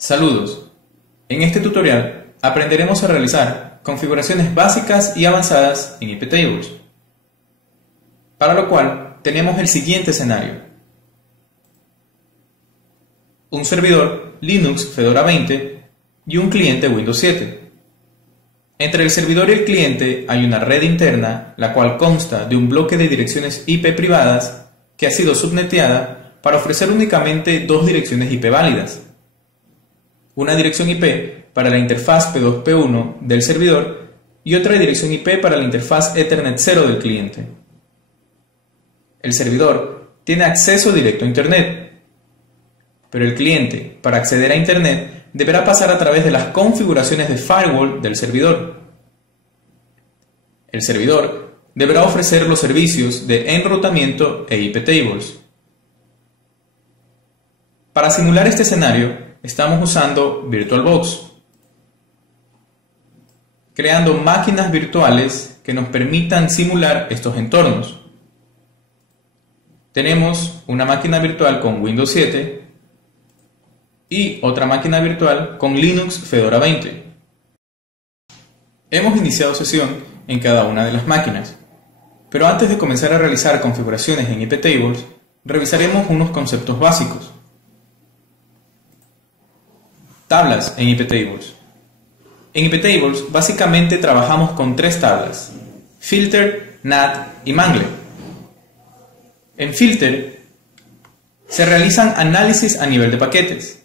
Saludos. En este tutorial aprenderemos a realizar configuraciones básicas y avanzadas en iptables, para lo cual tenemos el siguiente escenario. Un servidor Linux Fedora 20 y un cliente Windows 7. Entre el servidor y el cliente hay una red interna, la cual consta de un bloque de direcciones IP privadas que ha sido subneteada para ofrecer únicamente dos direcciones IP válidas. Una dirección IP para la interfaz P2P1 del servidor y otra dirección IP para la interfaz Ethernet 0 del cliente. El servidor tiene acceso directo a Internet, pero el cliente, para acceder a Internet, deberá pasar a través de las configuraciones de firewall del servidor. El servidor deberá ofrecer los servicios de enrutamiento e iptables. Para simular este escenario, estamos usando VirtualBox, creando máquinas virtuales que nos permitan simular estos entornos. Tenemos una máquina virtual con Windows 7 y otra máquina virtual con Linux Fedora 20. Hemos iniciado sesión en cada una de las máquinas, pero antes de comenzar a realizar configuraciones en iptables, revisaremos unos conceptos básicos. Tablas en iptables. En iptables básicamente trabajamos con tres tablas: filter, NAT y mangle. En filter se realizan análisis a nivel de paquetes.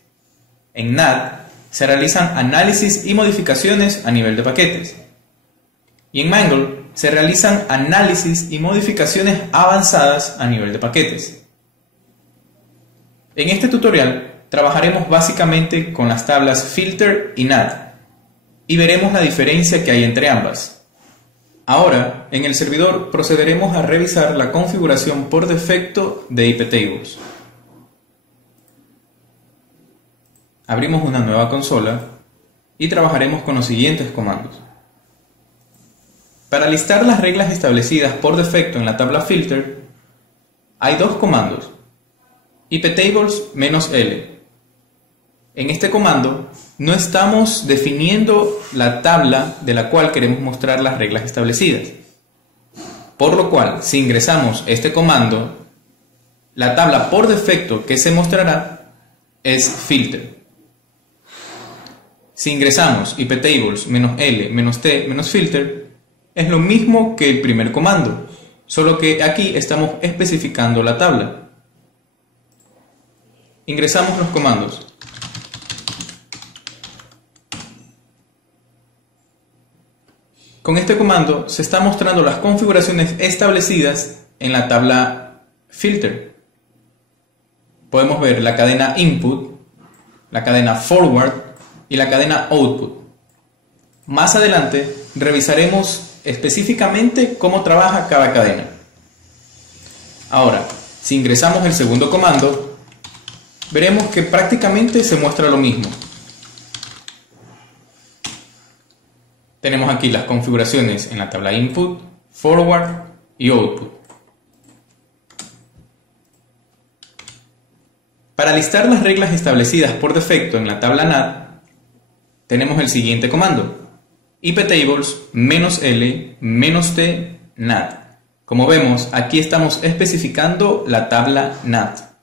En NAT se realizan análisis y modificaciones a nivel de paquetes. Y en mangle se realizan análisis y modificaciones avanzadas a nivel de paquetes. En este tutorial trabajaremos básicamente con las tablas filter y NAT y veremos la diferencia que hay entre ambas. Ahora, en el servidor procederemos a revisar la configuración por defecto de iptables. Abrimos una nueva consola y trabajaremos con los siguientes comandos. Para listar las reglas establecidas por defecto en la tabla filter, hay dos comandos: iptables-l. En este comando no estamos definiendo la tabla de la cual queremos mostrar las reglas establecidas, por lo cual si ingresamos este comando, la tabla por defecto que se mostrará es filter. Si ingresamos iptables-l-t-filter, es lo mismo que el primer comando, solo que aquí estamos especificando la tabla. Ingresamos los comandos. Con este comando se están mostrando las configuraciones establecidas en la tabla filter. Podemos ver la cadena input, la cadena forward y la cadena output. Más adelante revisaremos específicamente cómo trabaja cada cadena. Ahora, si ingresamos el segundo comando, veremos que prácticamente se muestra lo mismo. Tenemos aquí las configuraciones en la tabla input, forward y output. Para listar las reglas establecidas por defecto en la tabla NAT, tenemos el siguiente comando: iptables-l-t NAT. Como vemos, aquí estamos especificando la tabla NAT.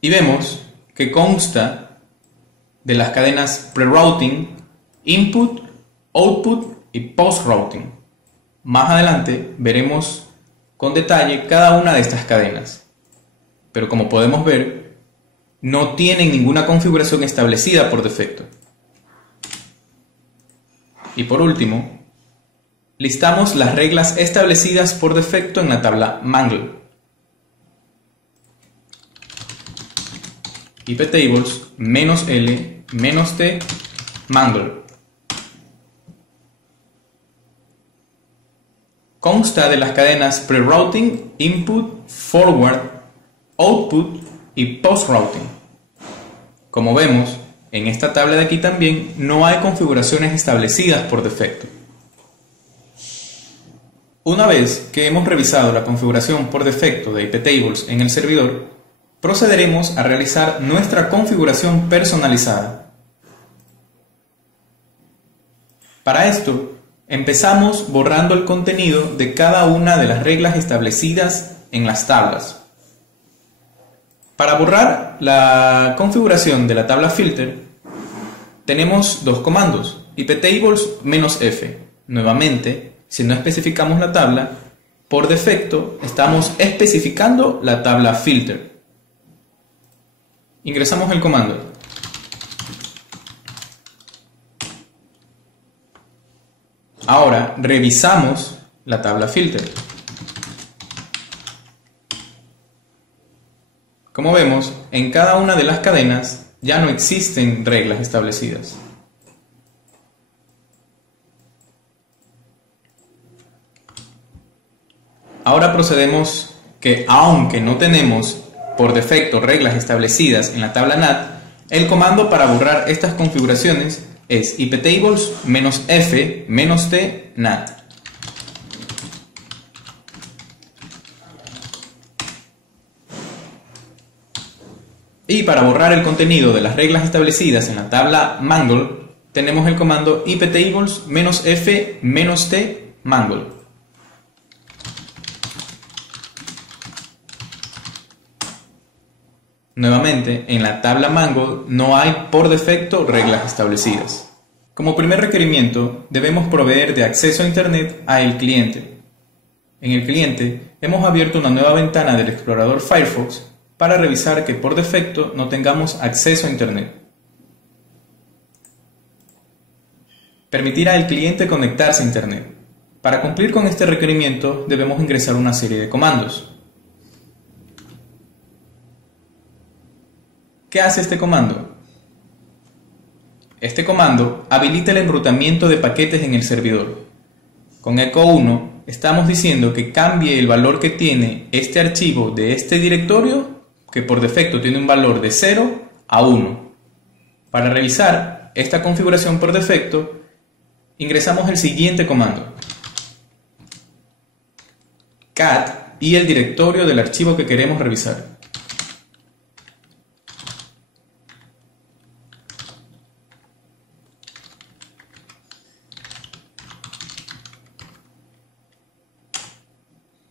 Y vemos que consta de las cadenas pre-routing, input, output y post-routing. Más adelante veremos con detalle cada una de estas cadenas, pero como podemos ver, no tienen ninguna configuración establecida por defecto. Y por último, listamos las reglas establecidas por defecto en la tabla mangle. iptables-l-t mangle. Consta de las cadenas pre-routing, input, forward, output y post-routing. Como vemos, en esta tabla de aquí también no hay configuraciones establecidas por defecto. Una vez que hemos revisado la configuración por defecto de iptables en el servidor, procederemos a realizar nuestra configuración personalizada. Para esto, empezamos borrando el contenido de cada una de las reglas establecidas en las tablas. Para borrar la configuración de la tabla filter, tenemos dos comandos, iptables-f. Nuevamente, si no especificamos la tabla, por defecto estamos especificando la tabla filter. Ingresamos el comando. Ahora revisamos la tabla filter. Como vemos, en cada una de las cadenas ya no existen reglas establecidas. Ahora procedemos que, aunque no tenemos por defecto reglas establecidas en la tabla NAT, el comando para borrar estas configuraciones es iptables-f-t NAT. Y para borrar el contenido de las reglas establecidas en la tabla mangle, tenemos el comando iptables-f-t mangle. Nuevamente, en la tabla mangle no hay por defecto reglas establecidas. Como primer requerimiento, debemos proveer de acceso a Internet al cliente. En el cliente, hemos abierto una nueva ventana del explorador Firefox para revisar que por defecto no tengamos acceso a Internet. Permitir al cliente conectarse a Internet. Para cumplir con este requerimiento, debemos ingresar una serie de comandos. ¿Qué hace este comando? Este comando habilita el enrutamiento de paquetes en el servidor. Con echo 1 estamos diciendo que cambie el valor que tiene este archivo de este directorio, que por defecto tiene un valor de 0 a 1. Para revisar esta configuración por defecto, ingresamos el siguiente comando. cat y el directorio del archivo que queremos revisar.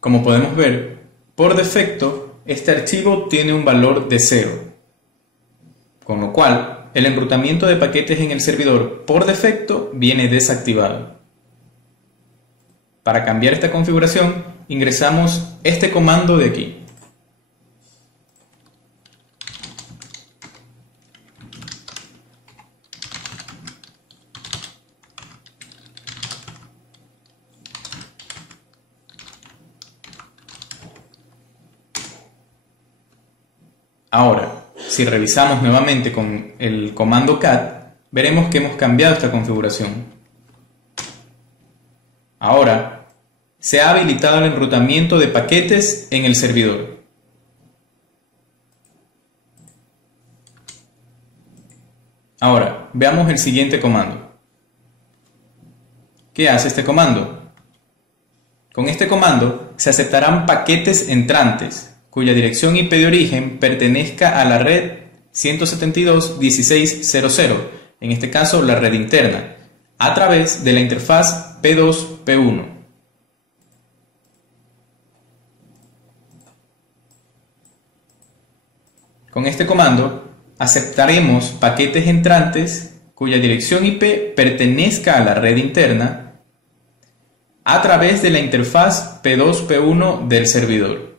Como podemos ver, por defecto, este archivo tiene un valor de 0, con lo cual el enrutamiento de paquetes en el servidor por defecto viene desactivado. Para cambiar esta configuración, ingresamos este comando de aquí. Ahora, si revisamos nuevamente con el comando cat, veremos que hemos cambiado esta configuración. Ahora, se ha habilitado el enrutamiento de paquetes en el servidor. Ahora, veamos el siguiente comando. ¿Qué hace este comando? Con este comando se aceptarán paquetes entrantes cuya dirección IP de origen pertenezca a la red 172.16.00, en este caso la red interna, a través de la interfaz P2P1. Con este comando aceptaremos paquetes entrantes cuya dirección IP pertenezca a la red interna a través de la interfaz P2P1 del servidor.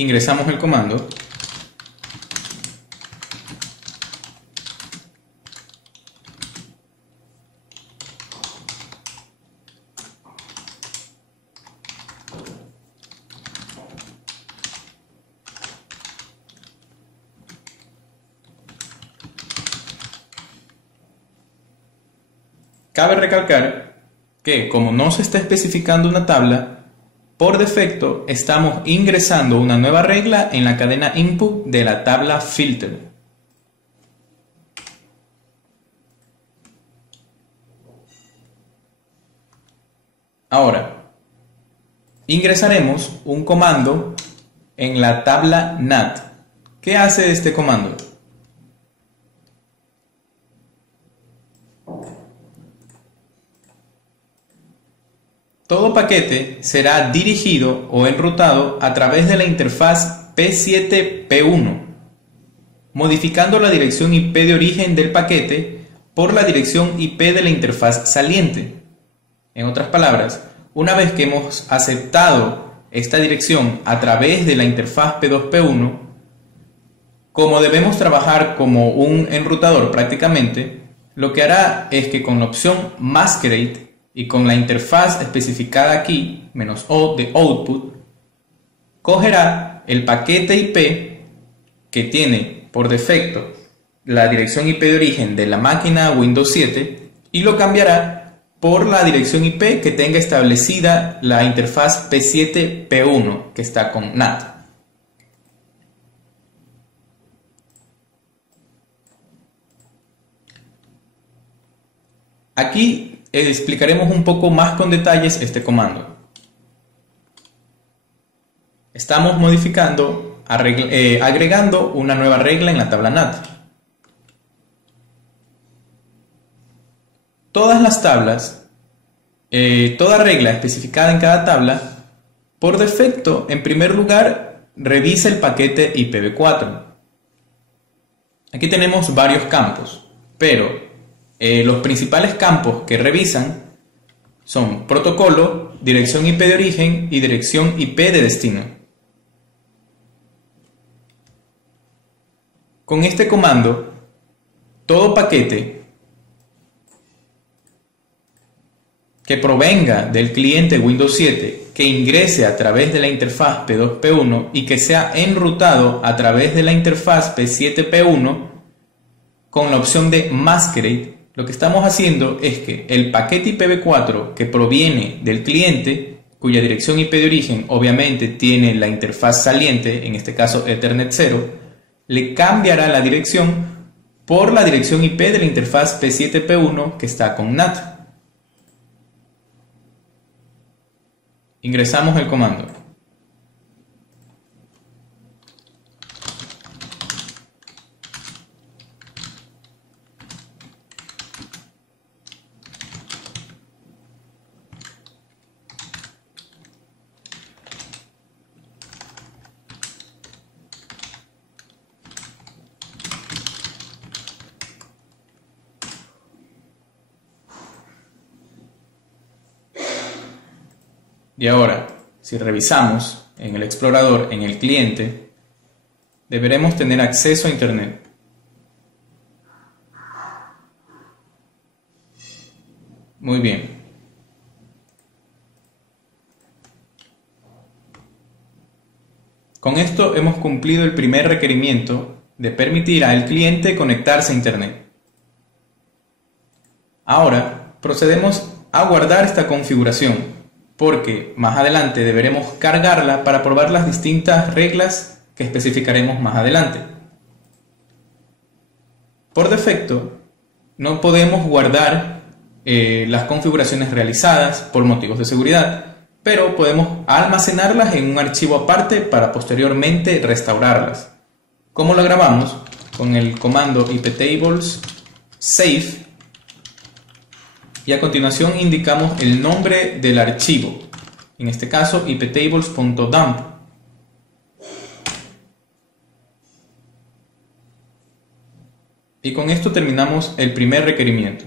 Ingresamos el comando Cabe recalcar que, como no se está especificando una tabla, por defecto estamos ingresando una nueva regla en la cadena input de la tabla filter. Ahora, ingresaremos un comando en la tabla NAT. ¿Qué hace este comando? Todo paquete será dirigido o enrutado a través de la interfaz P7P1, modificando la dirección IP de origen del paquete por la dirección IP de la interfaz saliente. En otras palabras, una vez que hemos aceptado esta dirección a través de la interfaz P2P1, como debemos trabajar como un enrutador prácticamente, lo que hará es que con la opción Masquerade y con la interfaz especificada aquí, "-o" de output, cogerá el paquete IP que tiene por defecto la dirección IP de origen de la máquina Windows 7 y lo cambiará por la dirección IP que tenga establecida la interfaz P7P1 que está con NAT. Aquí explicaremos un poco más con detalles este comando. Estamos modificando, agregando una nueva regla en la tabla NAT. Todas las tablas, toda regla especificada en cada tabla, por defecto, en primer lugar, revisa el paquete IPv4. Aquí tenemos varios campos, pero los principales campos que revisan son protocolo, dirección IP de origen y dirección IP de destino. Con este comando, todo paquete que provenga del cliente Windows 7 que ingrese a través de la interfaz P2P1 y que sea enrutado a través de la interfaz P7P1 con la opción de Masquerade, lo que estamos haciendo es que el paquete IPv4 que proviene del cliente, cuya dirección IP de origen obviamente tiene la interfaz saliente, en este caso Ethernet 0, le cambiará la dirección por la dirección IP de la interfaz P7P1 que está con NAT. Ingresamos el comando. Y ahora, si revisamos en el explorador, en el cliente, deberemos tener acceso a Internet. Muy bien. Con esto hemos cumplido el primer requerimiento de permitir al cliente conectarse a Internet. Ahora procedemos a guardar esta configuración, porque más adelante deberemos cargarla para probar las distintas reglas que especificaremos más adelante. Por defecto, no podemos guardar las configuraciones realizadas por motivos de seguridad, pero podemos almacenarlas en un archivo aparte para posteriormente restaurarlas. ¿Cómo lo grabamos? Con el comando iptables save. Y a continuación indicamos el nombre del archivo, en este caso iptables.dump. Y con esto terminamos el primer requerimiento.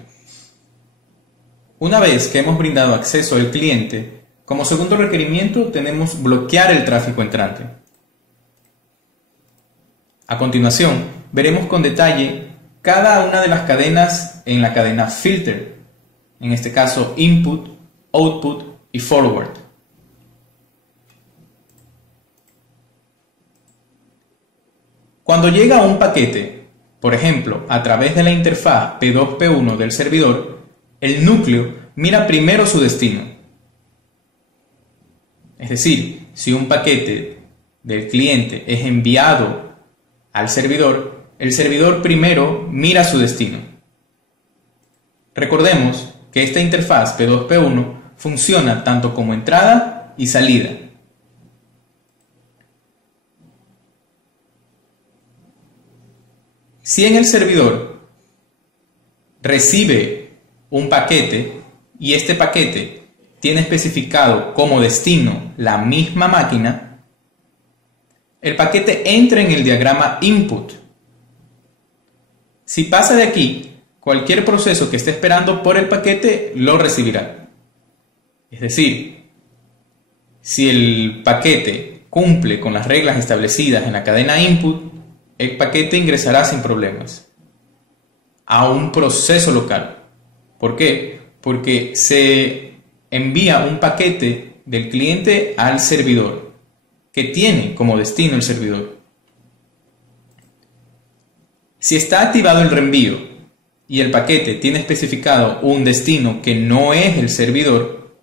Una vez que hemos brindado acceso al cliente, como segundo requerimiento tenemos bloquear el tráfico entrante. A continuación veremos con detalle cada una de las cadenas en la cadena filter. En este caso, input, output y forward. Cuando llega un paquete, por ejemplo, a través de la interfaz P2P1 del servidor, el núcleo mira primero su destino. Es decir, si un paquete del cliente es enviado al servidor, el servidor primero mira su destino. Recordemos que esta interfaz P2P1 funciona tanto como entrada y salida. Si en el servidor recibe un paquete y este paquete tiene especificado como destino la misma máquina, el paquete entra en el diagrama input. Si pasa de aquí, cualquier proceso que esté esperando por el paquete lo recibirá. Es decir, si el paquete cumple con las reglas establecidas en la cadena input, el paquete ingresará sin problemas a un proceso local. ¿Por qué? Porque se envía un paquete del cliente al servidor que tiene como destino el servidor. Si está activado el reenvío y el paquete tiene especificado un destino que no es el servidor,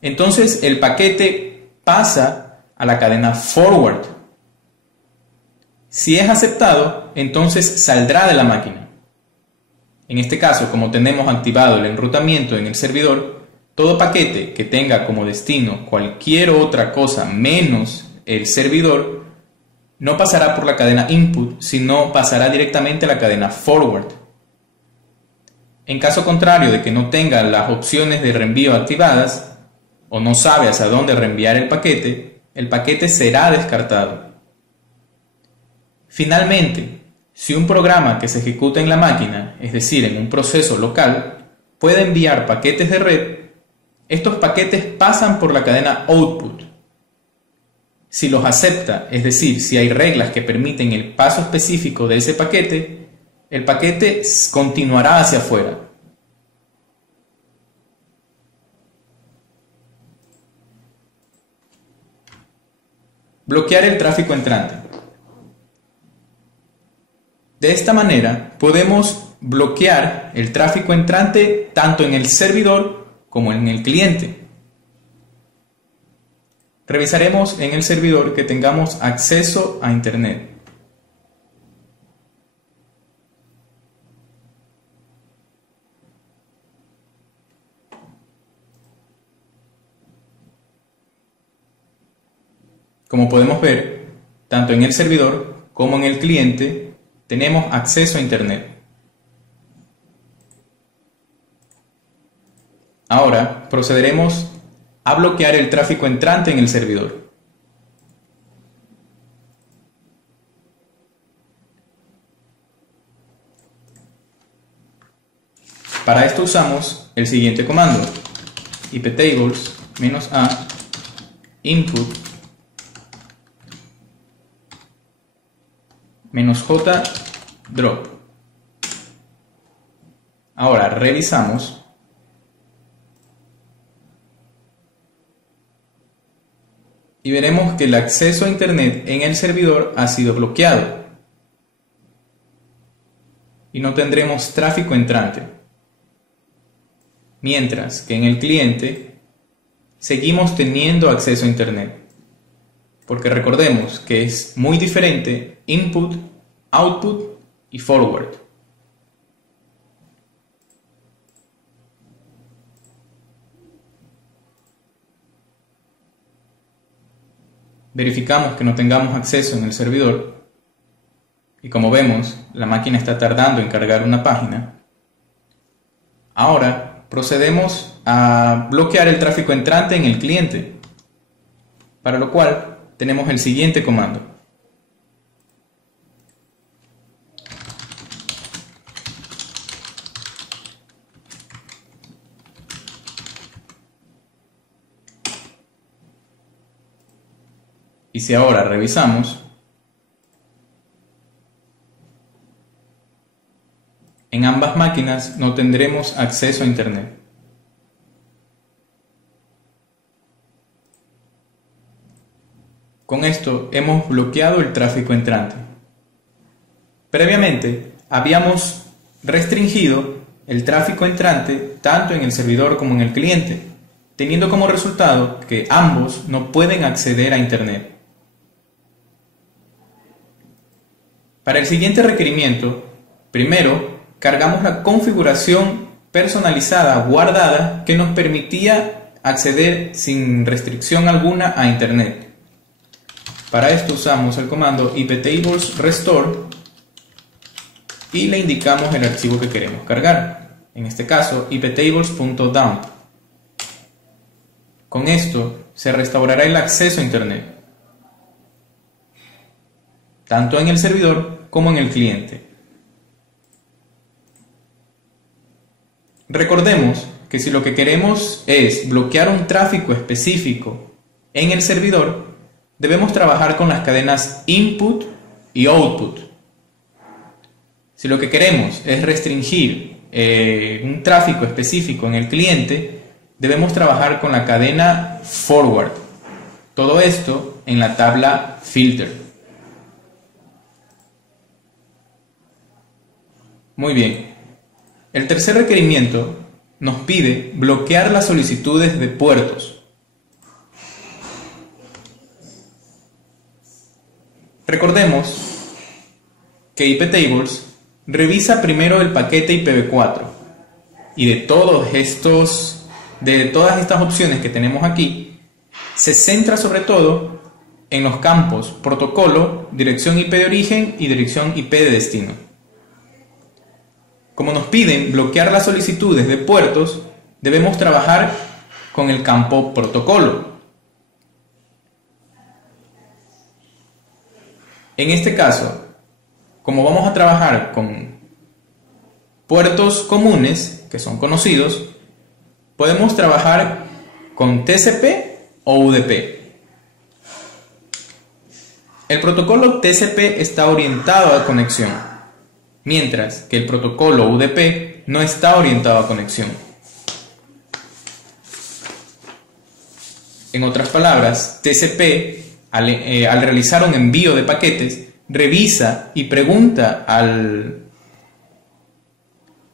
entonces el paquete pasa a la cadena forward. Si es aceptado, entonces saldrá de la máquina. En este caso, como tenemos activado el enrutamiento en el servidor, todo paquete que tenga como destino cualquier otra cosa menos el servidor no pasará por la cadena input, sino pasará directamente a la cadena forward. En caso contrario de que no tenga las opciones de reenvío activadas o no sabe hacia dónde reenviar el paquete será descartado. Finalmente, si un programa que se ejecuta en la máquina, es decir, en un proceso local, puede enviar paquetes de red, estos paquetes pasan por la cadena output. Si los acepta, es decir, si hay reglas que permiten el paso específico de ese paquete, el paquete continuará hacia afuera. Bloquear el tráfico entrante. De esta manera podemos bloquear el tráfico entrante tanto en el servidor como en el cliente. Revisaremos en el servidor que tengamos acceso a Internet. Como podemos ver, tanto en el servidor como en el cliente tenemos acceso a Internet. Ahora procederemos a bloquear el tráfico entrante en el servidor. Para esto usamos el siguiente comando: iptables -a input -j drop. Ahora revisamos y veremos que el acceso a Internet en el servidor ha sido bloqueado y no tendremos tráfico entrante, mientras que en el cliente seguimos teniendo acceso a Internet, porque recordemos que es muy diferente input, output y forward. Verificamos que no tengamos acceso en el servidor y como vemos, la máquina está tardando en cargar una página. Ahora procedemos a bloquear el tráfico entrante en el cliente, para lo cual tenemos el siguiente comando: y si ahora revisamos, en ambas máquinas no tendremos acceso a Internet. Con esto hemos bloqueado el tráfico entrante. Previamente habíamos restringido el tráfico entrante tanto en el servidor como en el cliente, teniendo como resultado que ambos no pueden acceder a Internet. Para el siguiente requerimiento, primero cargamos la configuración personalizada guardada que nos permitía acceder sin restricción alguna a Internet. Para esto usamos el comando iptables restore y le indicamos el archivo que queremos cargar, en este caso iptables.dump. Con esto se restaurará el acceso a Internet, tanto en el servidor como en el cliente. Recordemos que si lo que queremos es bloquear un tráfico específico en el servidor, debemos trabajar con las cadenas input y output. Si lo que queremos es restringir un tráfico específico en el cliente, debemos trabajar con la cadena forward. Todo esto en la tabla filter. Muy bien. El tercer requerimiento nos pide bloquear las solicitudes de puertos. Recordemos que iptables revisa primero el paquete IPv4 y de todas estas opciones que tenemos aquí, se centra sobre todo en los campos protocolo, dirección IP de origen y dirección IP de destino. Como nos piden bloquear las solicitudes de puertos, debemos trabajar con el campo protocolo. En este caso, como vamos a trabajar con puertos comunes, que son conocidos, podemos trabajar con TCP o UDP. El protocolo TCP está orientado a conexión, mientras que el protocolo UDP no está orientado a conexión. En otras palabras, TCP, al realizar un envío de paquetes, revisa y pregunta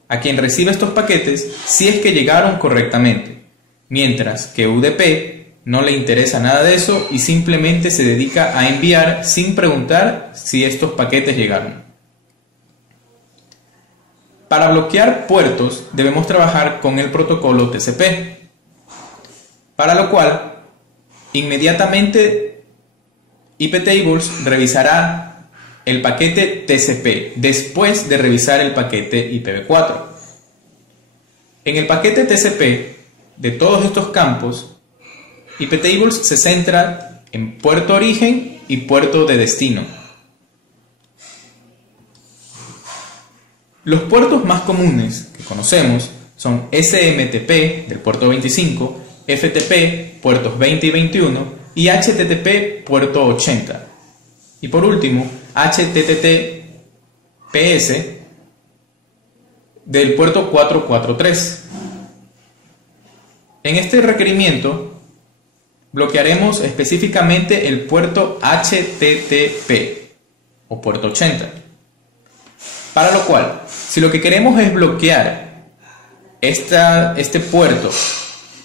a quien recibe estos paquetes si es que llegaron correctamente, mientras que UDP no le interesa nada de eso y simplemente se dedica a enviar sin preguntar si estos paquetes llegaron. Para bloquear puertos debemos trabajar con el protocolo TCP, para lo cual inmediatamente iptables revisará el paquete TCP después de revisar el paquete IPv4. En el paquete TCP de todos estos campos, iptables se centra en puerto origen y puerto de destino. Los puertos más comunes que conocemos son SMTP del puerto 25, FTP puertos 20 y 21 y HTTP puerto 80. Y por último, HTTPS del puerto 443. En este requerimiento bloquearemos específicamente el puerto HTTP o puerto 80. Para lo cual, si lo que queremos es bloquear este puerto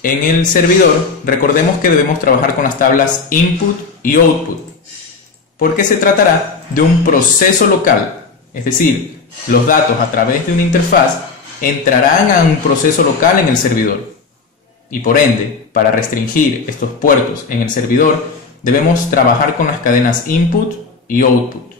en el servidor, recordemos que debemos trabajar con las tablas input y output, porque se tratará de un proceso local, es decir, los datos a través de una interfaz entrarán a un proceso local en el servidor. Y por ende, para restringir estos puertos en el servidor, debemos trabajar con las cadenas input y output.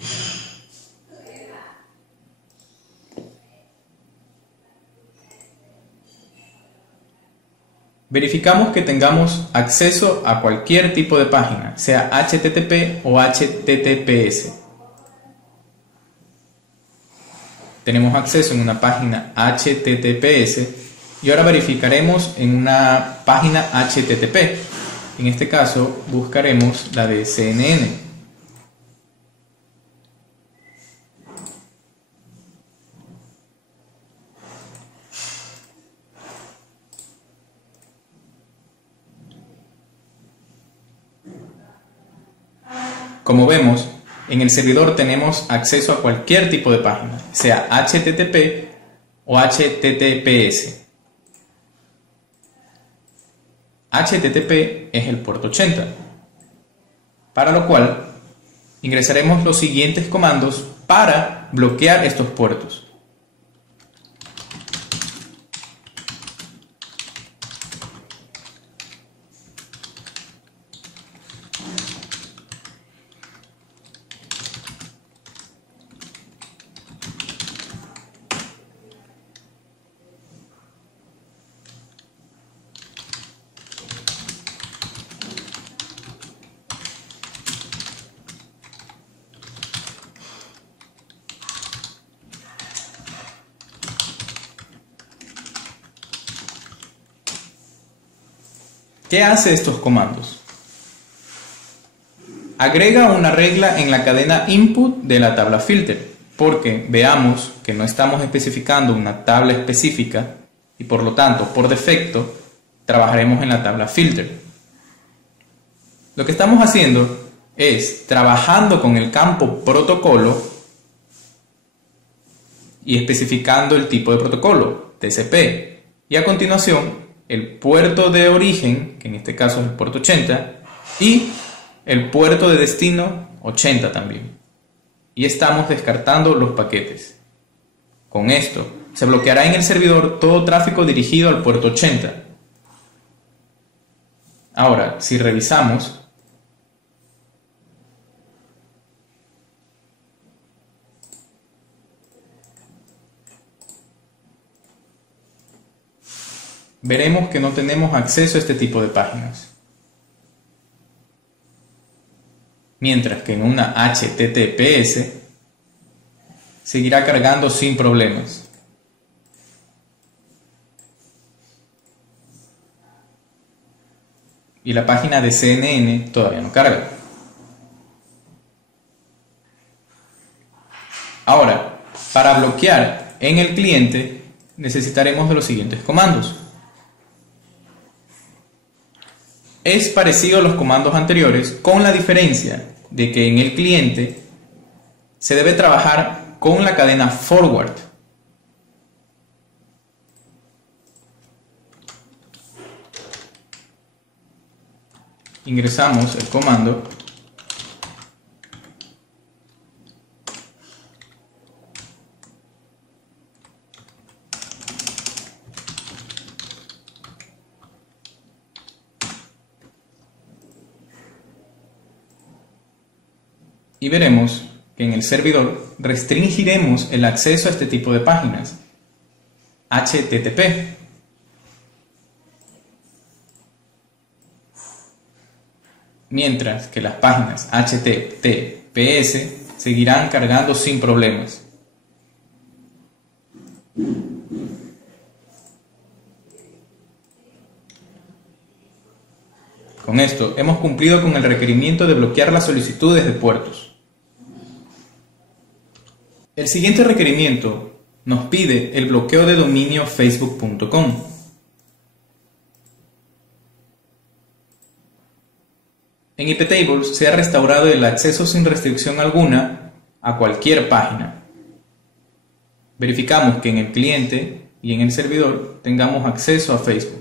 Verificamos que tengamos acceso a cualquier tipo de página, sea HTTP o HTTPS. Tenemos acceso en una página HTTPS y ahora verificaremos en una página HTTP. En este caso buscaremos la de CNN. Como vemos, en el servidor tenemos acceso a cualquier tipo de página, sea HTTP o HTTPS. HTTP es el puerto 80, para lo cual ingresaremos los siguientes comandos para bloquear estos puertos. ¿Qué hace estos comandos? Agrega una regla en la cadena input de la tabla filter, porque veamos que no estamos especificando una tabla específica y por lo tanto, por defecto, trabajaremos en la tabla filter. Lo que estamos haciendo es trabajando con el campo protocolo y especificando el tipo de protocolo, TCP, y a continuación el puerto de origen, que en este caso es el puerto 80, y el puerto de destino 80 también. Y estamos descartando los paquetes. Con esto se bloqueará en el servidor todo tráfico dirigido al puerto 80. Ahora, si revisamos, veremos que no tenemos acceso a este tipo de páginas. Mientras que en una HTTPS seguirá cargando sin problemas. Y la página de CNN todavía no carga. Ahora, para bloquear en el cliente necesitaremos de los siguientes comandos. Es parecido a los comandos anteriores, con la diferencia de que en el cliente se debe trabajar con la cadena forward. Ingresamos el comando y veremos que en el servidor restringiremos el acceso a este tipo de páginas HTTP. Mientras que las páginas HTTPS seguirán cargando sin problemas. Con esto hemos cumplido con el requerimiento de bloquear las solicitudes de puertos. El siguiente requerimiento nos pide el bloqueo de dominio facebook.com. En iptables se ha restaurado el acceso sin restricción alguna a cualquier página. Verificamos que en el cliente y en el servidor tengamos acceso a Facebook.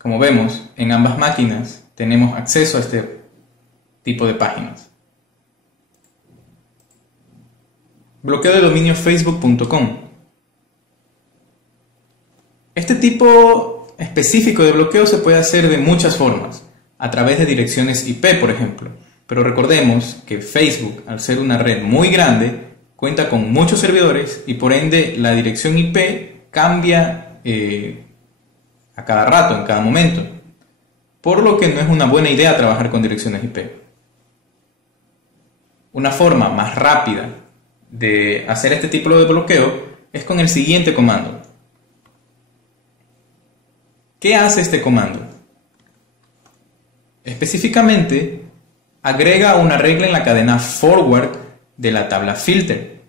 Como vemos, en ambas máquinas tenemos acceso a este tipo de páginas. Bloqueo de dominio facebook.com. Este tipo específico de bloqueo se puede hacer de muchas formas, a través de direcciones IP, por ejemplo. Pero recordemos que Facebook, al ser una red muy grande, cuenta con muchos servidores y por ende la dirección IP cambia a cada rato, en cada momento, por lo que no es una buena idea trabajar con direcciones IP. Una forma más rápida de hacer este tipo de bloqueo es con el siguiente comando. ¿Qué hace este comando? Específicamente, agrega una regla en la cadena forward de la tabla filter.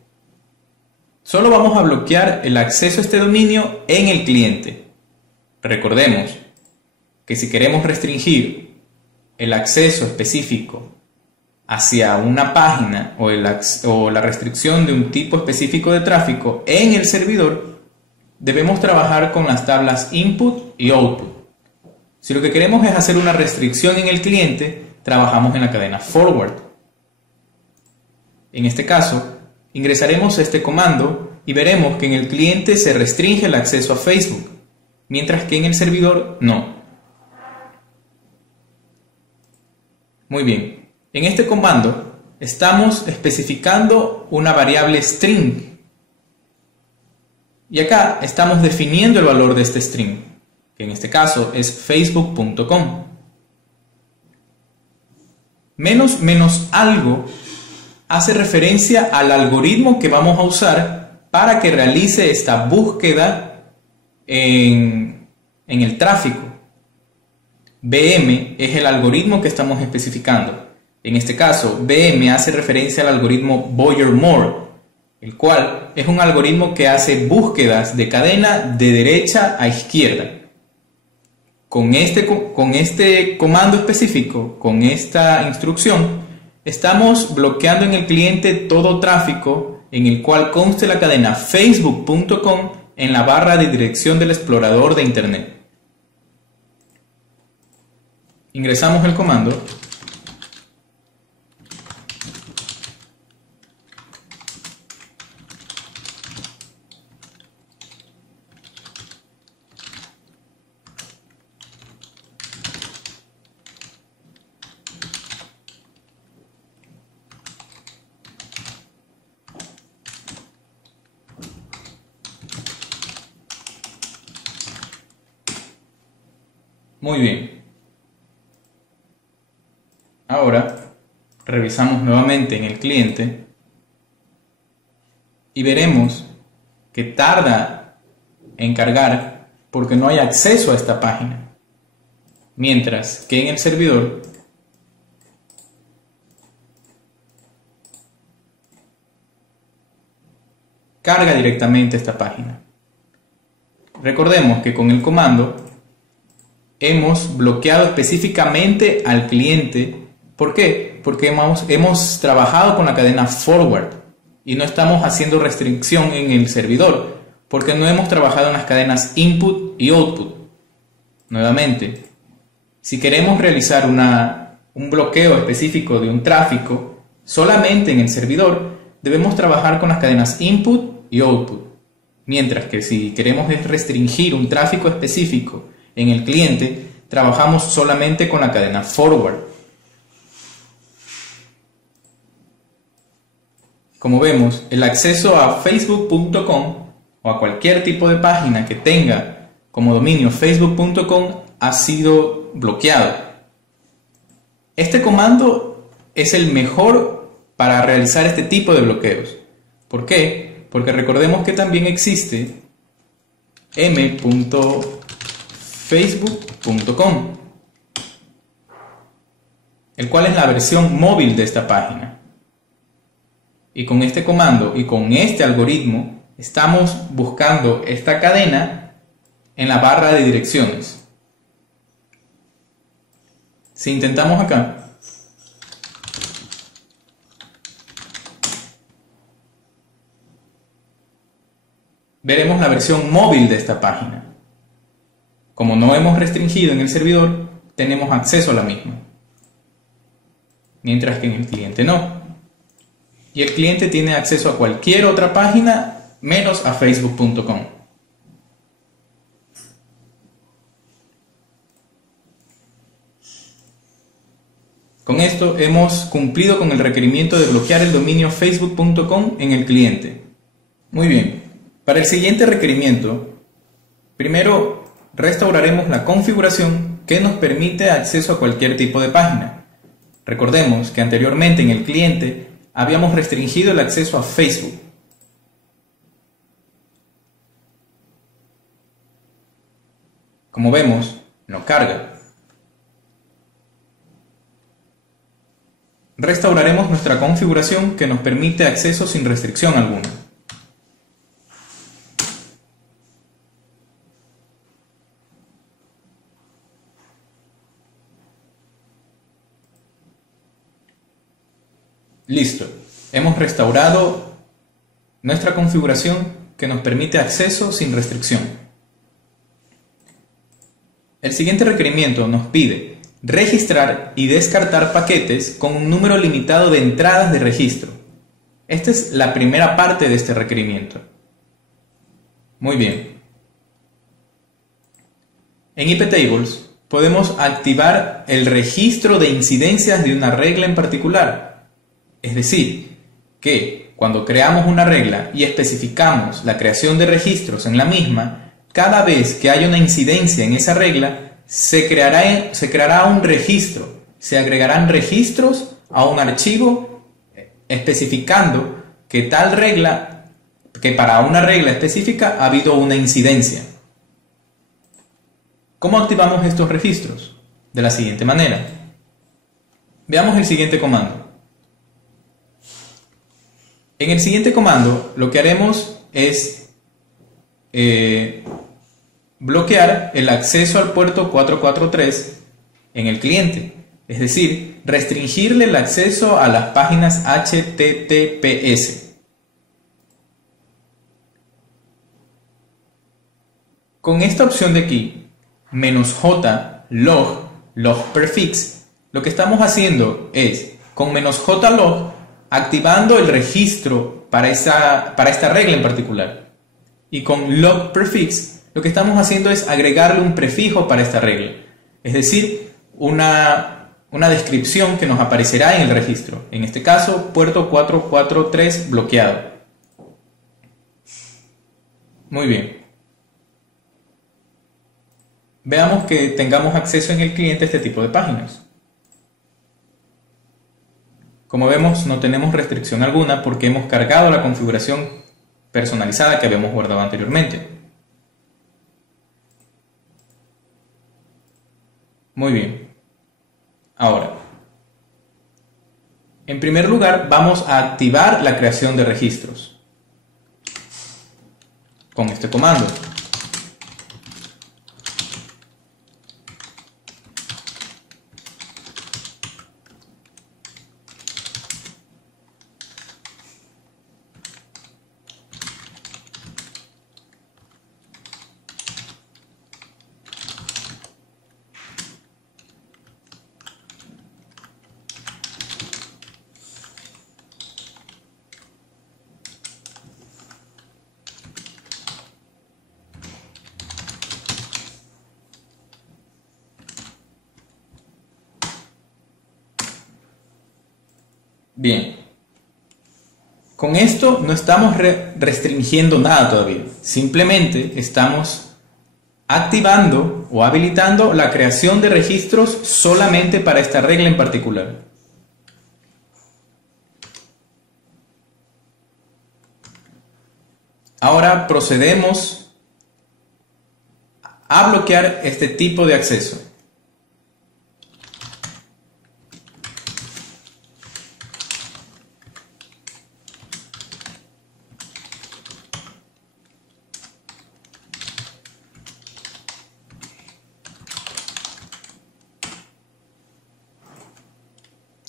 Solo vamos a bloquear el acceso a este dominio en el cliente. Recordemos que si queremos restringir el acceso específico hacia una página o la restricción de un tipo específico de tráfico en el servidor, debemos trabajar con las tablas input y output. Si lo que queremos es hacer una restricción en el cliente, trabajamos en la cadena forward. En este caso, ingresaremos este comando y veremos que en el cliente se restringe el acceso a Facebook, mientras que en el servidor no. Muy bien, en este comando estamos especificando una variable string y acá estamos definiendo el valor de este string, que en este caso es facebook.com. Menos menos algo hace referencia al algoritmo que vamos a usar para que realice esta búsqueda en el tráfico. BM es el algoritmo que estamos especificando. En este caso, BM hace referencia al algoritmo Boyer-Moore, el cual es un algoritmo que hace búsquedas de cadena de derecha a izquierda. Con este comando específico, con esta instrucción, estamos bloqueando en el cliente todo tráfico en el cual conste la cadena facebook.com en la barra de dirección del explorador de Internet. Ingresamos el comando. Muy bien. Ahora revisamos nuevamente en el cliente y veremos que tarda en cargar porque no hay acceso a esta página. Mientras que en el servidor carga directamente esta página. Recordemos que con el comando hemos bloqueado específicamente al cliente. ¿Por qué? Porque hemos trabajado con la cadena forward y no estamos haciendo restricción en el servidor, porque no hemos trabajado en las cadenas input y output. Nuevamente, si queremos realizar un bloqueo específico de un tráfico solamente en el servidor, debemos trabajar con las cadenas input y output. Mientras que si queremos restringir un tráfico específico en el cliente, trabajamos solamente con la cadena forward. Como vemos, el acceso a facebook.com o a cualquier tipo de página que tenga como dominio facebook.com ha sido bloqueado. Este comando es el mejor para realizar este tipo de bloqueos. ¿Por qué? Porque recordemos que también existe m.facebook.com, el cual es la versión móvil de esta página. Y con este comando y con este algoritmo estamos buscando esta cadena en la barra de direcciones. Si intentamos acá, veremos la versión móvil de esta página. Como no hemos restringido en el servidor, tenemos acceso a la misma, mientras que en el cliente no. Y el cliente tiene acceso a cualquier otra página menos a facebook.com. Con esto hemos cumplido con el requerimiento de bloquear el dominio facebook.com en el cliente. Muy bien, para el siguiente requerimiento, primero restauraremos la configuración que nos permite acceso a cualquier tipo de página. Recordemos que anteriormente en el cliente habíamos restringido el acceso a Facebook. Como vemos, no carga. Restauraremos nuestra configuración que nos permite acceso sin restricción alguna. Listo, hemos restaurado nuestra configuración que nos permite acceso sin restricción. El siguiente requerimiento nos pide registrar y descartar paquetes con un número limitado de entradas de registro. Esta es la primera parte de este requerimiento. Muy bien. En iptables podemos activar el registro de incidencias de una regla en particular. Es decir, que cuando creamos una regla y especificamos la creación de registros en la misma, cada vez que haya una incidencia en esa regla, se creará un registro, se agregarán registros a un archivo especificando que para una regla específica ha habido una incidencia. ¿Cómo activamos estos registros? De la siguiente manera. Veamos el siguiente comando. En el siguiente comando lo que haremos es bloquear el acceso al puerto 443 en el cliente, es decir, restringirle el acceso a las páginas HTTPS. Con esta opción de aquí, "-j log prefix", lo que estamos haciendo es, con "-j log", activando el registro para esta regla en particular. Y con log prefix, lo que estamos haciendo es agregarle un prefijo para esta regla. Es decir, una descripción que nos aparecerá en el registro. En este caso, puerto 443 bloqueado. Muy bien. Veamos que tengamos acceso en el cliente a este tipo de páginas. Como vemos, no tenemos restricción alguna porque hemos cargado la configuración personalizada que habíamos guardado anteriormente. Muy bien. Ahora, en primer lugar, vamos a activar la creación de registros con este comando. Bien, con esto no estamos restringiendo nada todavía, simplemente estamos activando o habilitando la creación de registros solamente para esta regla en particular. Ahora procedemos a bloquear este tipo de acceso.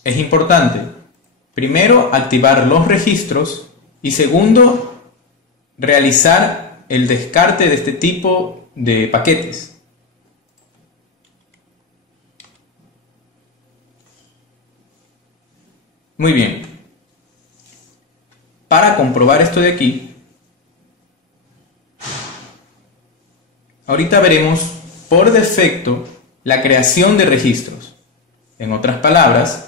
Es importante, primero, activar los registros y segundo, realizar el descarte de este tipo de paquetes. Muy bien. Para comprobar esto de aquí, ahorita veremos por defecto la creación de registros. En otras palabras,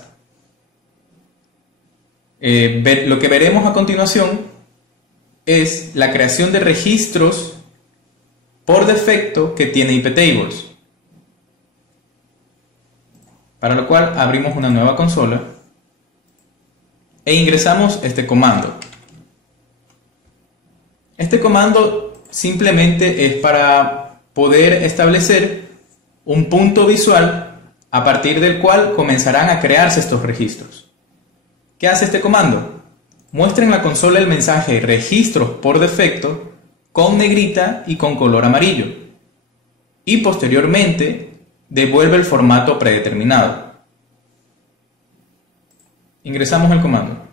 lo que veremos a continuación es la creación de registros por defecto que tiene iptables. Para lo cual abrimos una nueva consola e ingresamos este comando. Este comando simplemente es para poder establecer un punto visual a partir del cual comenzarán a crearse estos registros. ¿Qué hace este comando? Muestra en la consola el mensaje registros por defecto con negrita y con color amarillo. Y posteriormente devuelve el formato predeterminado. Ingresamos el comando.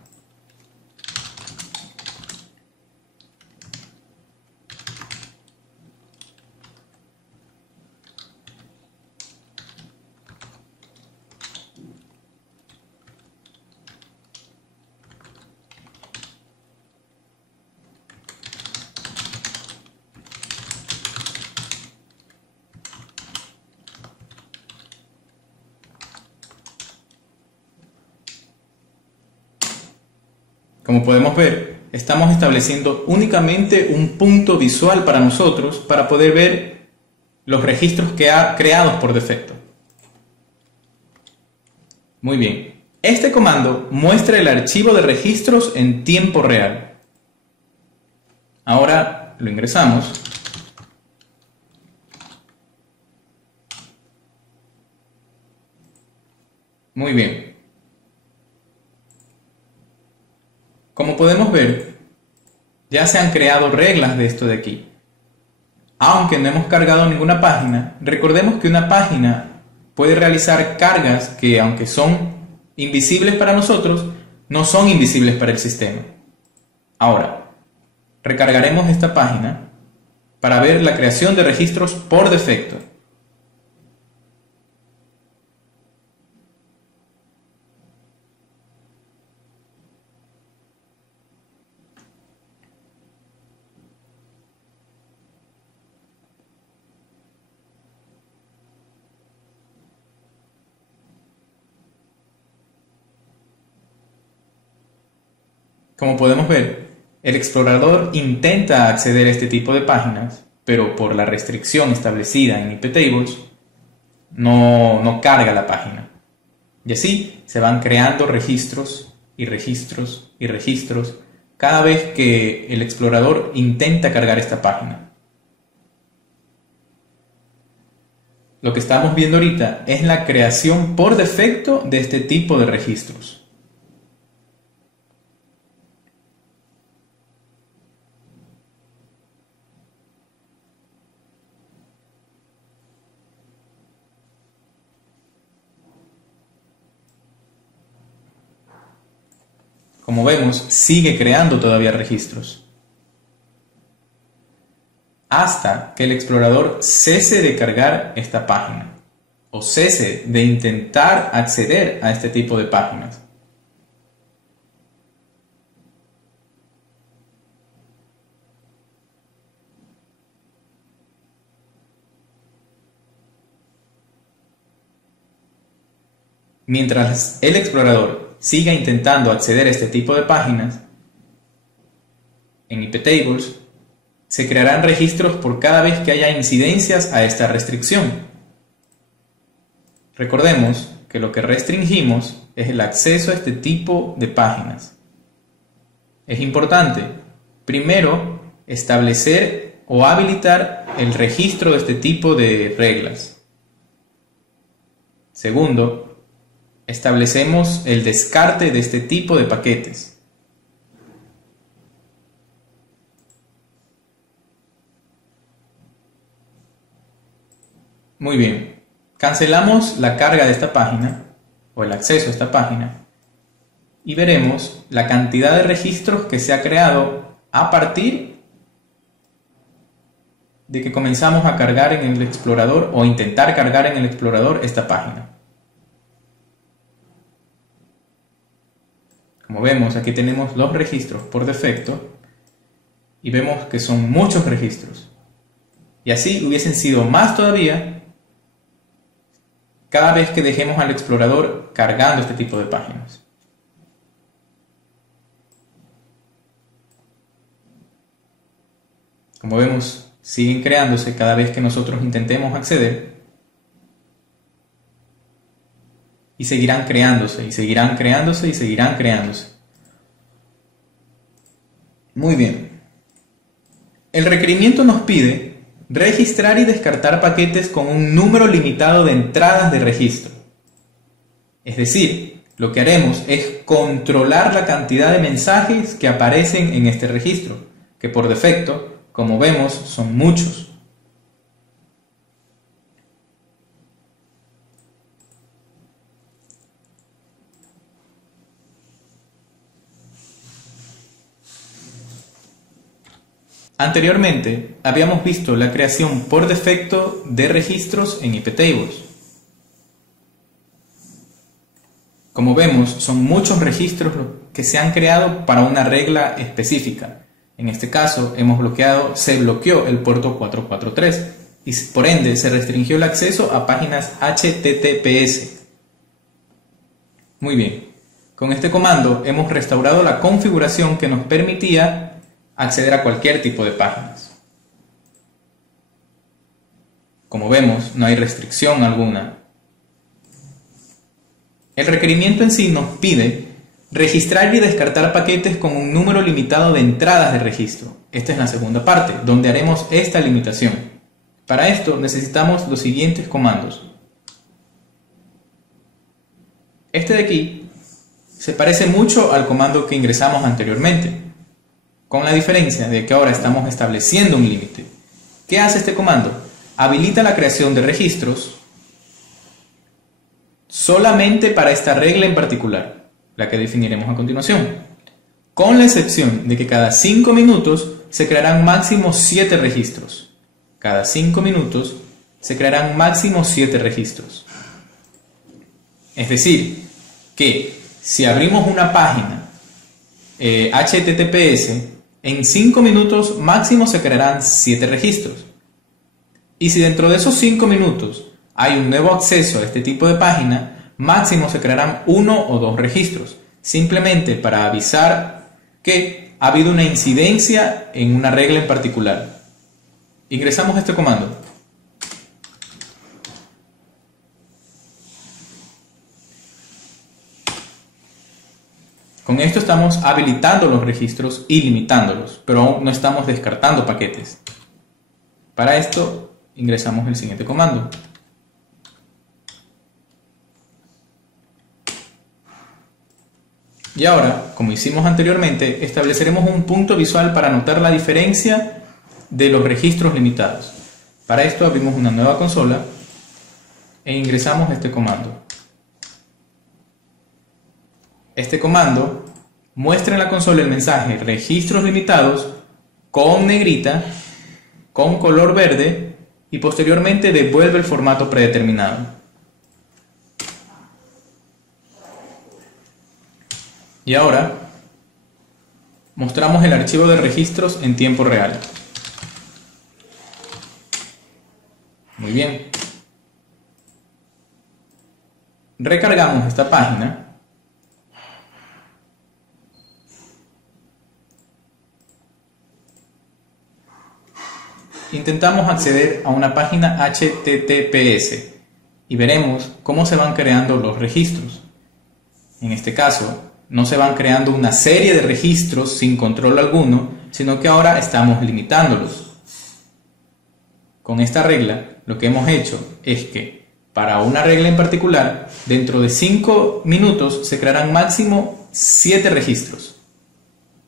Como podemos ver, estamos estableciendo únicamente un punto visual para nosotros para poder ver los registros creados por defecto. Muy bien. Este comando muestra el archivo de registros en tiempo real. Ahora lo ingresamos. Muy bien. Como podemos ver, ya se han creado reglas de esto de aquí. Aunque no hemos cargado ninguna página, recordemos que una página puede realizar cargas que, aunque son invisibles para nosotros, no son invisibles para el sistema. Ahora, recargaremos esta página para ver la creación de registros por defecto. Como podemos ver, el explorador intenta acceder a este tipo de páginas, pero por la restricción establecida en iptables, no carga la página. Y así se van creando registros y registros y registros cada vez que el explorador intenta cargar esta página. Lo que estamos viendo ahorita es la creación por defecto de este tipo de registros. Como vemos, sigue creando todavía registros, hasta que el explorador cese de cargar esta página o cese de intentar acceder a este tipo de páginas. Mientras el explorador siga intentando acceder a este tipo de páginas, en iptables se crearán registros por cada vez que haya incidencias a esta restricción. Recordemos que lo que restringimos es el acceso a este tipo de páginas. Es importante, primero, establecer o habilitar el registro de este tipo de reglas. Segundo, establecemos el descarte de este tipo de paquetes. Muy bien, cancelamos la carga de esta página o el acceso a esta página y veremos la cantidad de registros que se ha creado a partir de que comenzamos a cargar en el explorador o intentar cargar en el explorador esta página. Como vemos, aquí tenemos los registros por defecto y vemos que son muchos registros. Y así hubiesen sido más todavía cada vez que dejemos al explorador cargando este tipo de páginas. Como vemos, siguen creándose cada vez que nosotros intentemos acceder. Y seguirán creándose, y seguirán creándose, y seguirán creándose. Muy bien. El requerimiento nos pide registrar y descartar paquetes con un número limitado de entradas de registro. Es decir, lo que haremos es controlar la cantidad de mensajes que aparecen en este registro, que por defecto, como vemos, son muchos. Anteriormente, habíamos visto la creación por defecto de registros en iptables. Como vemos, son muchos registros que se han creado para una regla específica. En este caso, se bloqueó el puerto 443 y por ende se restringió el acceso a páginas HTTPS. Muy bien, con este comando hemos restaurado la configuración que nos permitía acceder a cualquier tipo de páginas. Como vemos, no hay restricción alguna. El requerimiento en sí nos pide registrar y descartar paquetes con un número limitado de entradas de registro. Esta es la segunda parte, donde haremos esta limitación. Para esto necesitamos los siguientes comandos. Este de aquí se parece mucho al comando que ingresamos anteriormente, con la diferencia de que ahora estamos estableciendo un límite. ¿Qué hace este comando? Habilita la creación de registros solamente para esta regla en particular, la que definiremos a continuación, con la excepción de que cada 5 minutos se crearán máximo 7 registros. Cada 5 minutos se crearán máximo 7 registros. Es decir, que si abrimos una página HTTPS, en 5 minutos máximo se crearán 7 registros. Y si dentro de esos 5 minutos hay un nuevo acceso a este tipo de página, máximo se crearán 1 o 2 registros, simplemente para avisar que ha habido una incidencia en una regla en particular. Ingresamos este comando. Con esto estamos habilitando los registros y limitándolos, pero aún no estamos descartando paquetes. Para esto ingresamos el siguiente comando. Y ahora, como hicimos anteriormente, estableceremos un punto visual para notar la diferencia de los registros limitados. Para esto abrimos una nueva consola e ingresamos este comando. Este comando muestra en la consola el mensaje registros limitados con negrita, con color verde y posteriormente devuelve el formato predeterminado. Y ahora mostramos el archivo de registros en tiempo real. Muy bien. Recargamos esta página. Intentamos acceder a una página HTTPS y veremos cómo se van creando los registros. En este caso, no se van creando una serie de registros sin control alguno, sino que ahora estamos limitándolos. Con esta regla, lo que hemos hecho es que para una regla en particular, dentro de 5 minutos se crearán máximo 7 registros.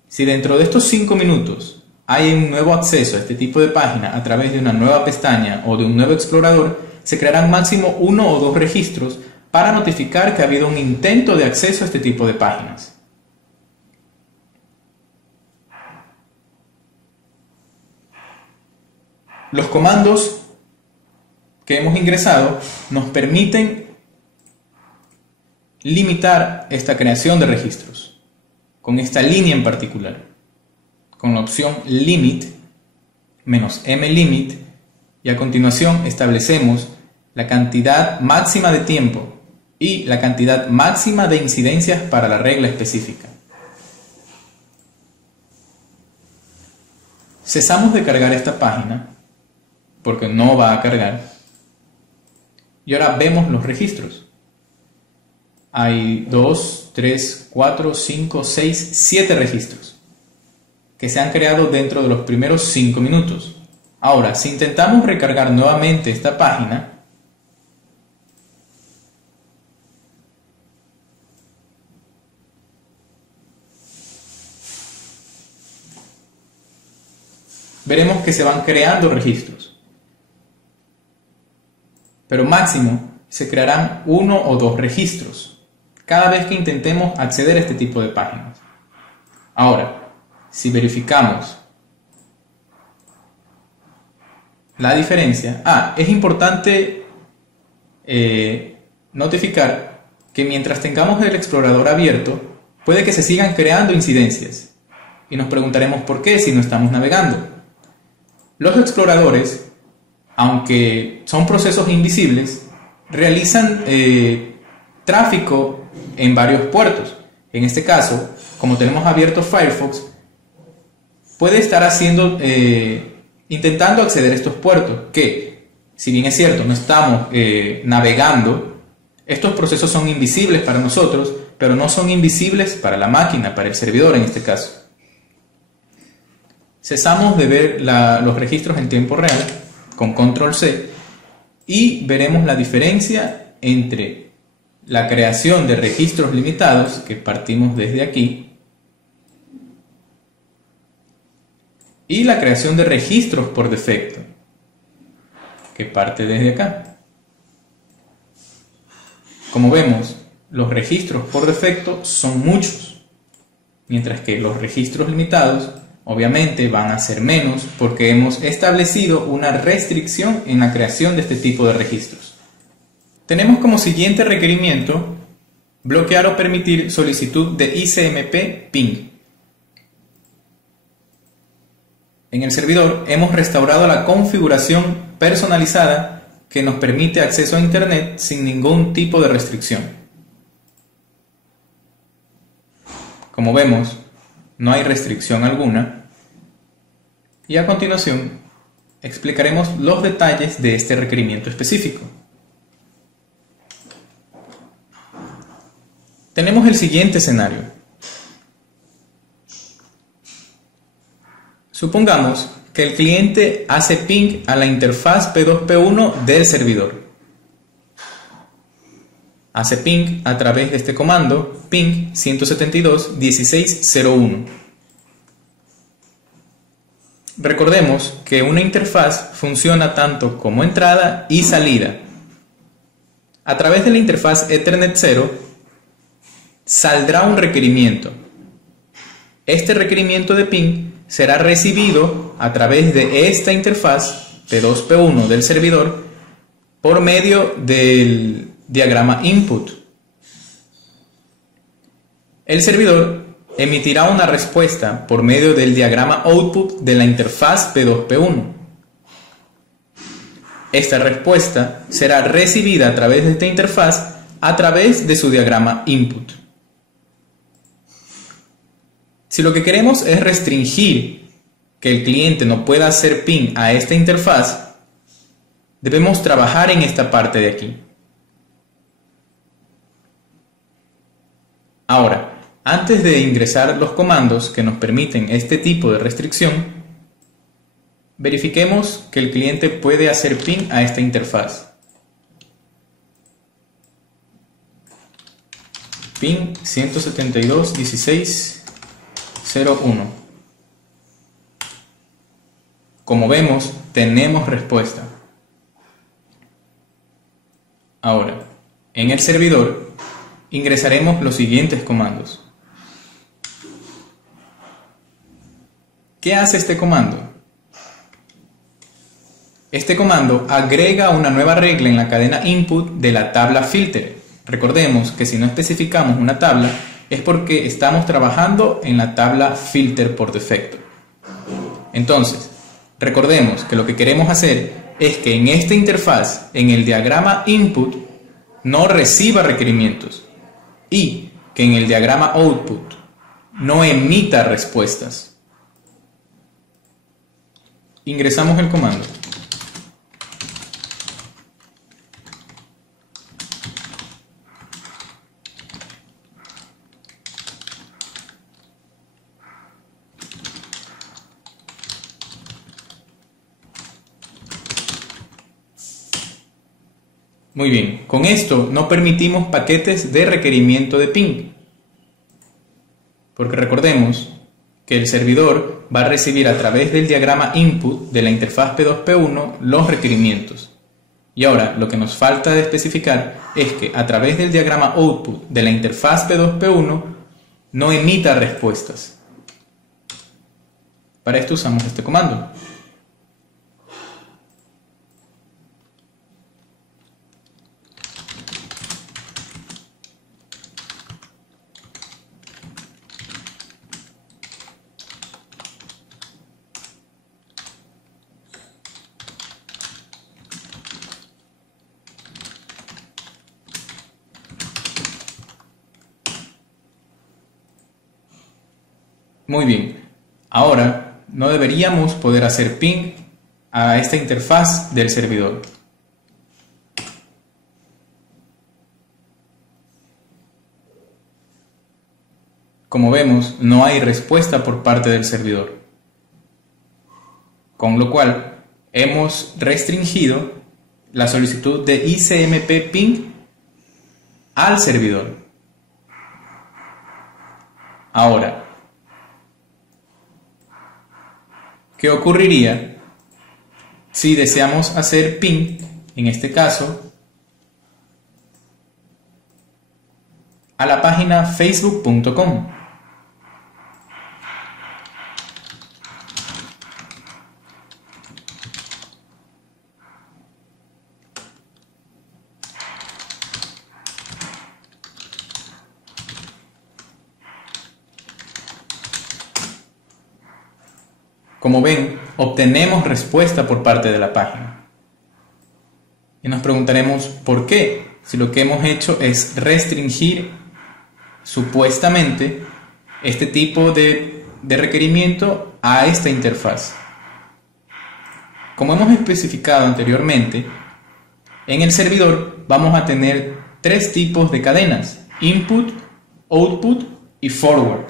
Si dentro de estos 5 minutos hay un nuevo acceso a este tipo de página a través de una nueva pestaña o de un nuevo explorador, se crearán máximo 1 o 2 registros para notificar que ha habido un intento de acceso a este tipo de páginas. Los comandos que hemos ingresado nos permiten limitar esta creación de registros con esta línea en particular, con la opción limit -mlimit, y a continuación establecemos la cantidad máxima de tiempo y la cantidad máxima de incidencias para la regla específica. Cesamos de cargar esta página porque no va a cargar y ahora vemos los registros. Hay 2, 3, 4, 5, 6, 7 registros que se han creado dentro de los primeros 5 minutos. Ahora, si intentamos recargar nuevamente esta página, veremos que se van creando registros, pero máximo se crearán 1 o 2 registros cada vez que intentemos acceder a este tipo de páginas. Ahora, si verificamos la diferencia, es importante notificar que mientras tengamos el explorador abierto, puede que se sigan creando incidencias y nos preguntaremos por qué si no estamos navegando. Los exploradores, aunque son procesos invisibles, realizan tráfico en varios puertos. En este caso, como tenemos abierto Firefox, puede estar intentando acceder a estos puertos que, si bien es cierto, no estamos navegando, Estos procesos son invisibles para nosotros, pero no son invisibles para la máquina, para el servidor en este caso. Cesamos de ver los registros en tiempo real con control C y veremos la diferencia entre la creación de registros limitados, que partimos desde aquí, y la creación de registros por defecto, que parte desde acá. Como vemos, los registros por defecto son muchos, mientras que los registros limitados obviamente van a ser menos porque hemos establecido una restricción en la creación de este tipo de registros. Tenemos como siguiente requerimiento bloquear o permitir solicitud de ICMP ping. En el servidor hemos restaurado la configuración personalizada que nos permite acceso a Internet sin ningún tipo de restricción. Como vemos, no hay restricción alguna. Y a continuación, explicaremos los detalles de este requerimiento específico. Tenemos el siguiente escenario. Supongamos que el cliente hace ping a la interfaz P2P1 del servidor. Hace ping a través de este comando ping 172.16.01. Recordemos que una interfaz funciona tanto como entrada y salida. A través de la interfaz Ethernet 0 saldrá un requerimiento. Este requerimiento de ping será recibido a través de esta interfaz P2P1 del servidor por medio del diagrama input. El servidor emitirá una respuesta por medio del diagrama output de la interfaz P2P1. Esta respuesta será recibida a través de esta interfaz a través de su diagrama input. Si lo que queremos es restringir que el cliente no pueda hacer ping a esta interfaz, debemos trabajar en esta parte de aquí. Ahora, antes de ingresar los comandos que nos permiten este tipo de restricción, verifiquemos que el cliente puede hacer ping a esta interfaz. Ping 172.16.01. Como vemos, tenemos respuesta. Ahora, en el servidor, ingresaremos los siguientes comandos. ¿Qué hace este comando? Este comando agrega una nueva regla en la cadena input de la tabla filter. Recordemos que si no especificamos una tabla, es porque estamos trabajando en la tabla filter por defecto. Entonces, recordemos que lo que queremos hacer es que en esta interfaz, en el diagrama input, no reciba requerimientos y que en el diagrama output no emita respuestas. Ingresamos el comando. Muy bien, con esto no permitimos paquetes de requerimiento de ping, porque recordemos que el servidor va a recibir a través del diagrama input de la interfaz P2P1 los requerimientos. Y ahora lo que nos falta de especificar es que a través del diagrama output de la interfaz P2P1 no emita respuestas. Para esto usamos este comando. Muy bien, ahora no deberíamos poder hacer ping a esta interfaz del servidor. Como vemos, no hay respuesta por parte del servidor, con lo cual hemos restringido la solicitud de ICMP ping al servidor. Ahora, ¿qué ocurriría si deseamos hacer ping, en este caso, a la página facebook.com? Como ven, obtenemos respuesta por parte de la página. Y nos preguntaremos ¿por qué? Si lo que hemos hecho es restringir supuestamente este tipo de requerimiento a esta interfaz. Como hemos especificado anteriormente, en el servidor vamos a tener tres tipos de cadenas: input, output y forward.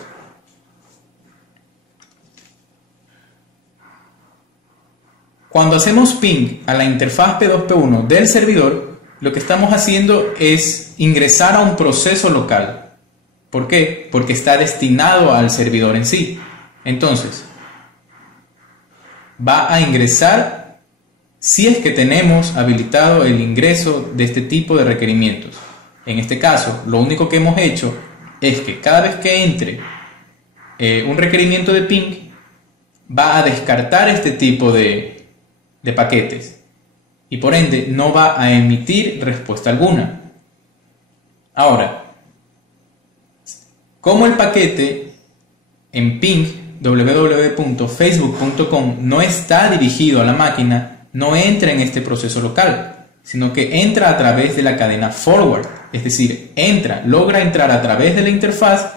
Cuando hacemos ping a la interfaz P2P1 del servidor, lo que estamos haciendo es ingresar a un proceso local. ¿Por qué? Porque está destinado al servidor en sí. Entonces, va a ingresar si es que tenemos habilitado el ingreso de este tipo de requerimientos. En este caso, lo único que hemos hecho es que cada vez que entre un requerimiento de ping, va a descartar este tipo de paquetes y por ende no va a emitir respuesta alguna. Ahora, como el paquete en ping www.facebook.com no está dirigido a la máquina, no entra en este proceso local, sino que entra a través de la cadena forward, es decir, logra entrar a través de la interfaz,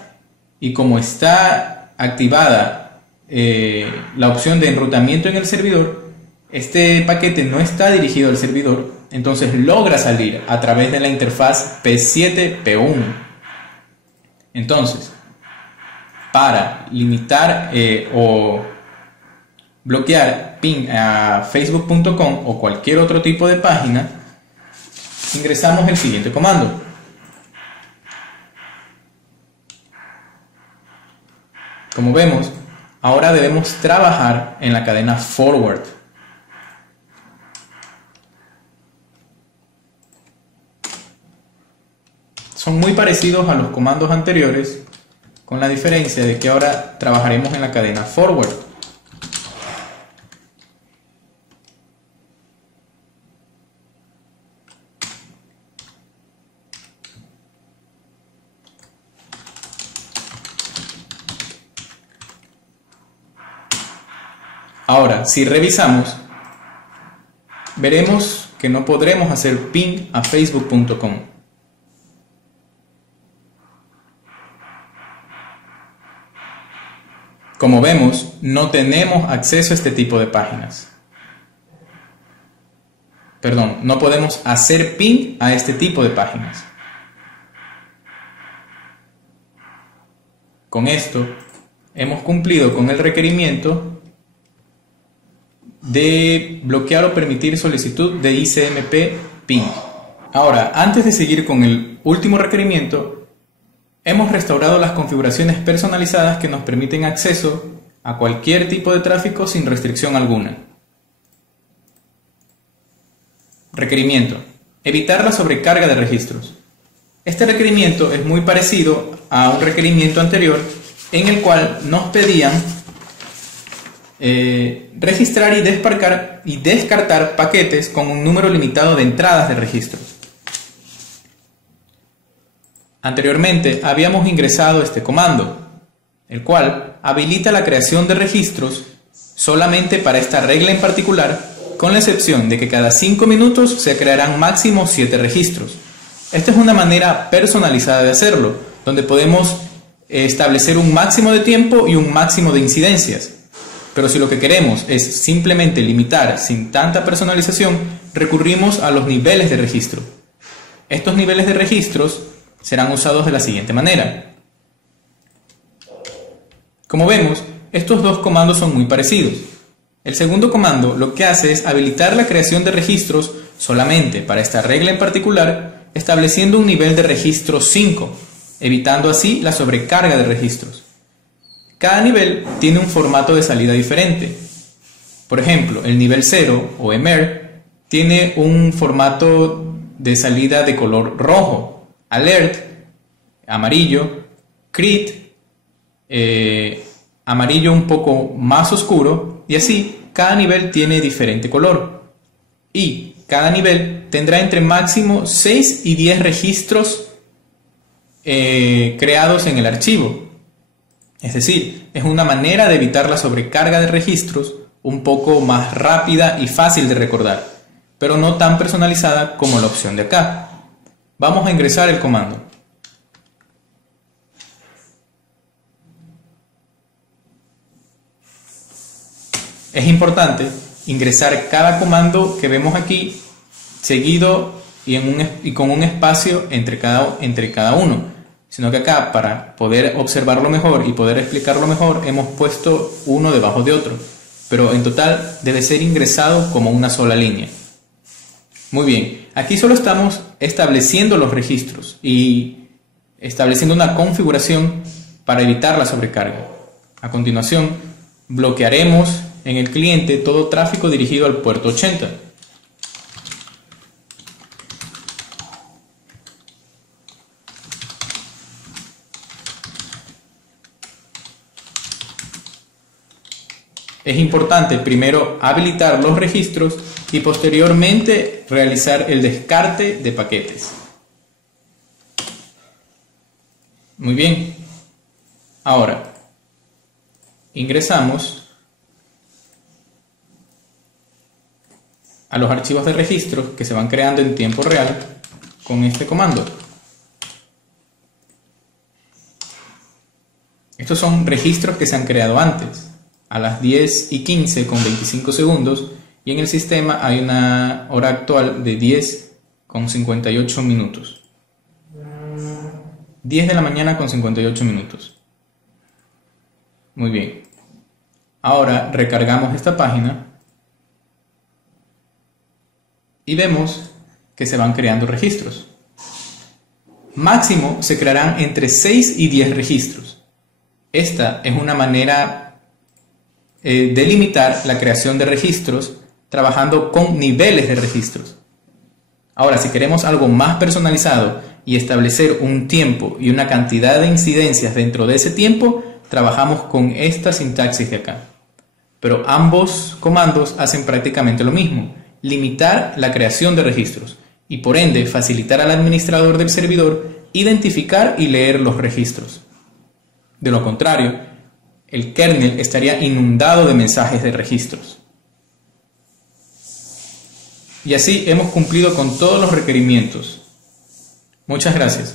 y como está activada la opción de enrutamiento en el servidor, este paquete no está dirigido al servidor, entonces logra salir a través de la interfaz P7P1. Entonces, para limitar o bloquear ping a facebook.com o cualquier otro tipo de página, ingresamos el siguiente comando. Como vemos, ahora debemos trabajar en la cadena forward. Son muy parecidos a los comandos anteriores, con la diferencia de que ahora trabajaremos en la cadena forward. Ahora, si revisamos, veremos que no podremos hacer ping a facebook.com. Como vemos, no tenemos acceso a este tipo de páginas. Perdón, no podemos hacer ping a este tipo de páginas. Con esto, hemos cumplido con el requerimiento de bloquear o permitir solicitud de ICMP ping. Ahora, antes de seguir con el último requerimiento, hemos restaurado las configuraciones personalizadas que nos permiten acceso a cualquier tipo de tráfico sin restricción alguna. Requerimiento: evitar la sobrecarga de registros. Este requerimiento es muy parecido a un requerimiento anterior en el cual nos pedían registrar y descartar paquetes con un número limitado de entradas de registros. Anteriormente habíamos ingresado este comando, el cual habilita la creación de registros solamente para esta regla en particular, con la excepción de que cada 5 minutos se crearán máximo 7 registros. Esta es una manera personalizada de hacerlo, donde podemos establecer un máximo de tiempo y un máximo de incidencias. Pero si lo que queremos es simplemente limitar sin tanta personalización, recurrimos a los niveles de registro. Estos niveles de registros serán usados de la siguiente manera. Como vemos, estos dos comandos son muy parecidos. El segundo comando lo que hace es habilitar la creación de registros solamente para esta regla en particular, estableciendo un nivel de registro 5, evitando así la sobrecarga de registros. Cada nivel tiene un formato de salida diferente. Por ejemplo, el nivel 0 o EMER tiene un formato de salida de color rojo, Alert, amarillo, Crit, amarillo un poco más oscuro, y así cada nivel tiene diferente color. Y cada nivel tendrá entre máximo 6 y 10 registros creados en el archivo. Es decir, es una manera de evitar la sobrecarga de registros un poco más rápida y fácil de recordar, pero no tan personalizada como la opción de acá. Vamos a ingresar el comando. Es importante ingresar cada comando que vemos aquí seguido y con un espacio entre cada uno, sino que acá, para poder observarlo mejor y poder explicarlo mejor, hemos puesto uno debajo de otro, pero en total debe ser ingresado como una sola línea. Muy bien, aquí solo estamos estableciendo los registros y estableciendo una configuración para evitar la sobrecarga. A continuación, bloquearemos en el cliente todo tráfico dirigido al puerto 80. Es importante primero habilitar los registros y posteriormente realizar el descarte de paquetes. Muy bien. Ahora, ingresamos a los archivos de registros que se van creando en tiempo real con este comando. Estos son registros que se han creado antes, a las 10:15 con 25 segundos, y en el sistema hay una hora actual de 10 con 58 minutos. 10 de la mañana con 58 minutos. Muy bien. Ahora recargamos esta página y vemos que se van creando registros. Máximo se crearán entre 6 y 10 registros. Esta es una manera de limitar la creación de registros trabajando con niveles de registros. Ahora, si queremos algo más personalizado y establecer un tiempo y una cantidad de incidencias dentro de ese tiempo, trabajamos con esta sintaxis de acá. Pero ambos comandos hacen prácticamente lo mismo: limitar la creación de registros y por ende facilitar al administrador del servidor identificar y leer los registros. De lo contrario, el kernel estaría inundado de mensajes de registros. Y así hemos cumplido con todos los requerimientos. Muchas gracias.